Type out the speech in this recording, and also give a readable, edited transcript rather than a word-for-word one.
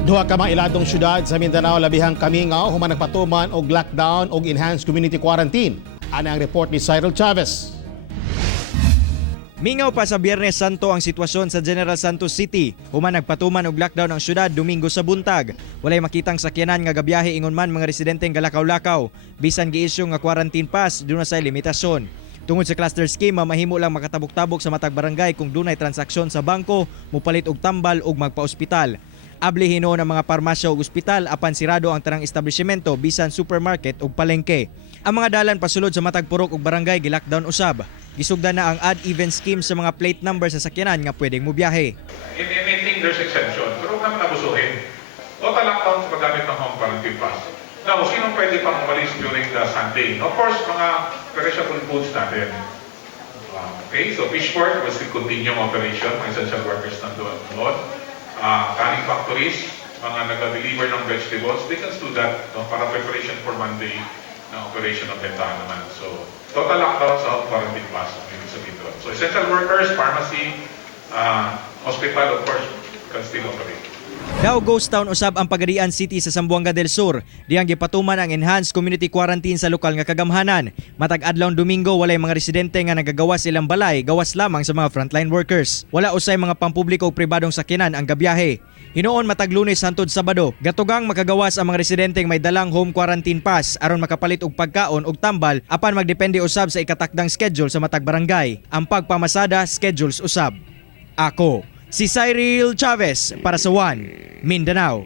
Duha ka mga iladong syudad sa Mindanao labihang kamingaw human nagpatuman og lockdown og enhanced community quarantine. Ana ang report ni Cyril Chavez. Mingaw pa sa Biyernes Santo ang sitwasyon sa General Santos City. Human nagpatuman og lockdown ang syudad Domingo sa buntag. Walay makitang sakyanan nga gabiyahe ingon man mga residenteng galakaw-lakaw. Bisan giisyu nga quarantine pass dunay say limitasyon. Tungod sa cluster scheme, mahimo lang makatabok-tabok sa matag barangay kung dunay transaksyon sa bangko, mupalit og tambal ug magpa-ospital. Abli hinuon ang mga parmasya ug ospital apan sirado ang tanang establishmento bisan supermarket ug palengke. Ang mga dalan pasulod sa matag purok ug barangay gi-lockdown usab. Gisugdan na ang odd-even scheme sa mga plate number sa sakyanan nga pwedeng mobiyahe. In anything, there's exception. Pero huwag naman abusuhin. Total lockdown sa paggamit ng home quarantine pass. Now, sino pwede pang umalis during the Sunday? Of course, mga perishable foods natin. Okay, so Fishport will still continue operation. Mga essential workers nandoon. Canning factories, mga nag-deliver ng vegetables, they can do that para preparation for Monday na operation ng bentahan naman. So, total lockdown sa home quarantine pass. So, essential workers, pharmacy, hospital, of course, can still operate. Daw ghost town usab ang Pagadian City sa Zamboanga del Sur. Diyang gipatuman ang enhanced community quarantine sa lokal nga kagamhanan. Matag adlawng Domingo walay mga residente nga nagagawas ilang balay, gawas lamang sa mga frontline workers. Wala usay mga pampubliko o pribadong sakyanan ang gabiyahe. Hinuon matag Lunes hangtod Sabado, gatugang makagawas ang mga residenteng may dalang home quarantine pass aron makapalit og pagkaon og tambal apan magdepende usab sa ikatakdang schedule sa matag barangay. Ang pagpamasada schedules usab. Ako si Cyril Chavez para sa One Mindanao.